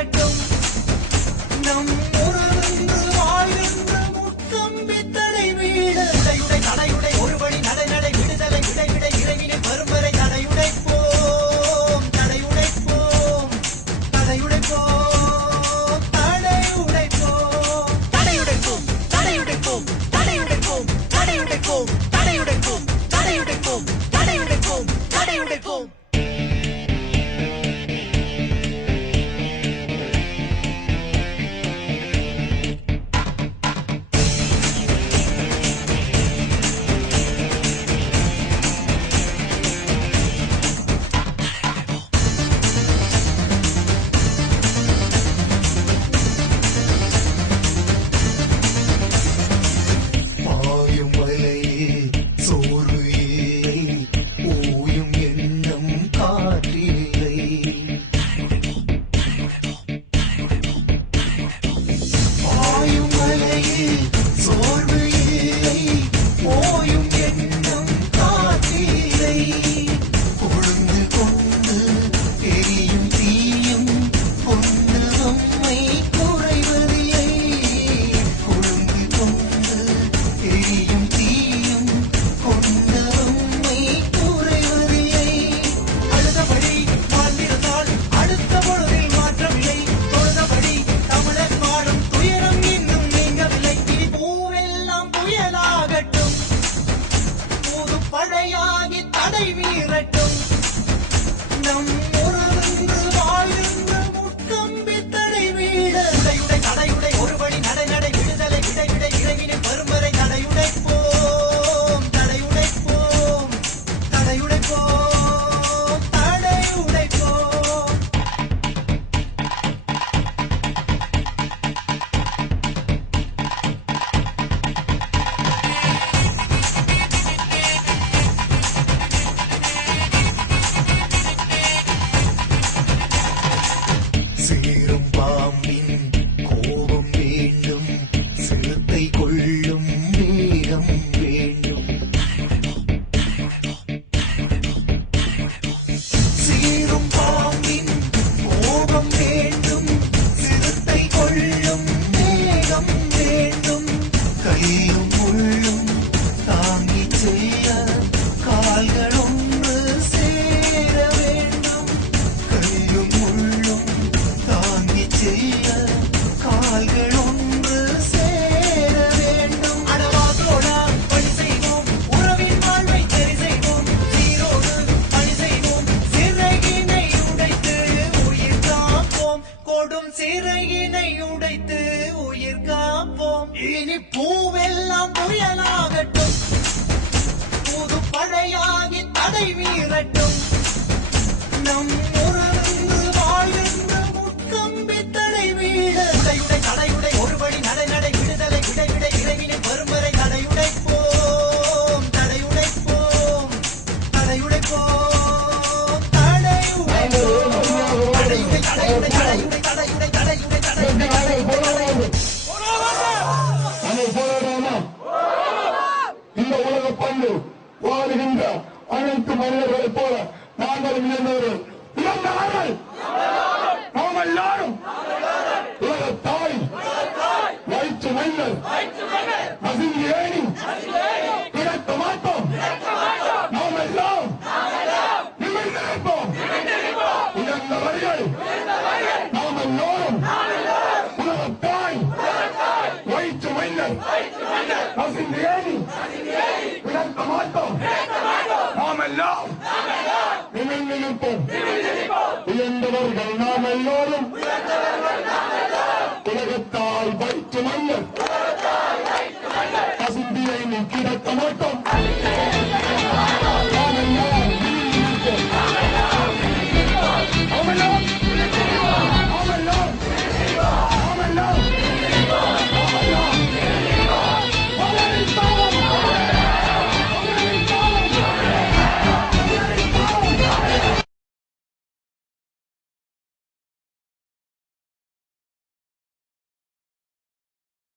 மீறட்டும் நம் உறவென்று வாழ்கின்ற முக்கம்பி தடை வீட உடையுடை தடையுடை ஒருபடி நடை நடை விடுதலை விடை விடை இறைவினை வரும் வரை தடையுடைப்போம் தடையுடைப்போம் தடையுடைப்போம் தடையுடைப்போம் தடையுடைப்போம் தடையுடைப்போம் தடையுடைப்போம் தடையுடைப்போம் தடையுடைப்போம் தடையுடைப்போம் தடையுடைப்போம் தடையுடைப்போம் படையாகி தடை மீறட்டும் நம் உறவென்று வாழ்கின்ற முக்கம்பி தடை வீட உடையுடை தடையுடை ஒருபடி நடை நடை விடுதலை விடை விடை இறைவினை வரும் வரை தடையுடைப்போம் தடையுடைப்போம் தடையுடைப்போம் தடையுடைப்போம் சீரும் பாம்பின் கோபம் வேண்டும் சிறுத்தை கொள்ளும் வேகம் வேண்டும் சீரும் பாம்பின் கோபம் வேண்டும் சிறுத்தை கொள்ளும் வேகம் வேண்டும் கையும் உள்ளும் தாங்கி செய்ய கால்கள் ஒன்று சேர வேண்டும் கையும் உள்ளும் தாங்கி செய்ய கால்கள் ஒன்று சேர வேண்டும் அடவாதோட பணி செய்வோம் உறவின் வாழ்வை சரி செய்வோம் சீரோடு பணி செய்வோம் சிறகினை உடைத்து உயிர் காப்போம் கொடும் சிறகினை உடைத்து உயிர் காப்போம் இனி பூவெல்லாம் புயலாகட்டும் புது படையாகி தடை மீறட்டும் நம் உறவென்று வாழ்கின்ற முக்கம்பி தடை வீட உடையுடை தடையுடை ஒருபடி நடை நடை விடுதலை விடை விடை இறைவினை வரும் வரை தடையுடைப்போம் தடையுடைப்போம் தடையுடைப்போம் தடையுடைப்போம் தடையுடை தடையுடை தடையுடை தடையுடை தடையுடை தடையுடை இந்த உலக பந்து வாழ்கின்ற அனைத்து மனிதர்களைப் போல நாங்கள் இணைந்தவர்கள் இழந்தார்கள் நாம் எல்லாரும் உலக தாய் வயிற்று மன்னர் நசுங்கி ஏணி கிடைக்க மாட்டோம் நாம் எல்லாம் நிமிர்ந்திருப்போம் இழந்தவர்கள் நாம் எல்லோரும் உலக தாய் வயிற்று மன்னர் நசுங்கி ஏணி கிடைக்க மாட்டோம் நாம் எல்லாம் நிமிர்ந்து நிற்போம் உயர்ந்தவர்கள் நாம் எல்லோரும் உலகத்தால் வயிற்று மன்னர் பசுந்தியை கிடக்க மாட்டோம்.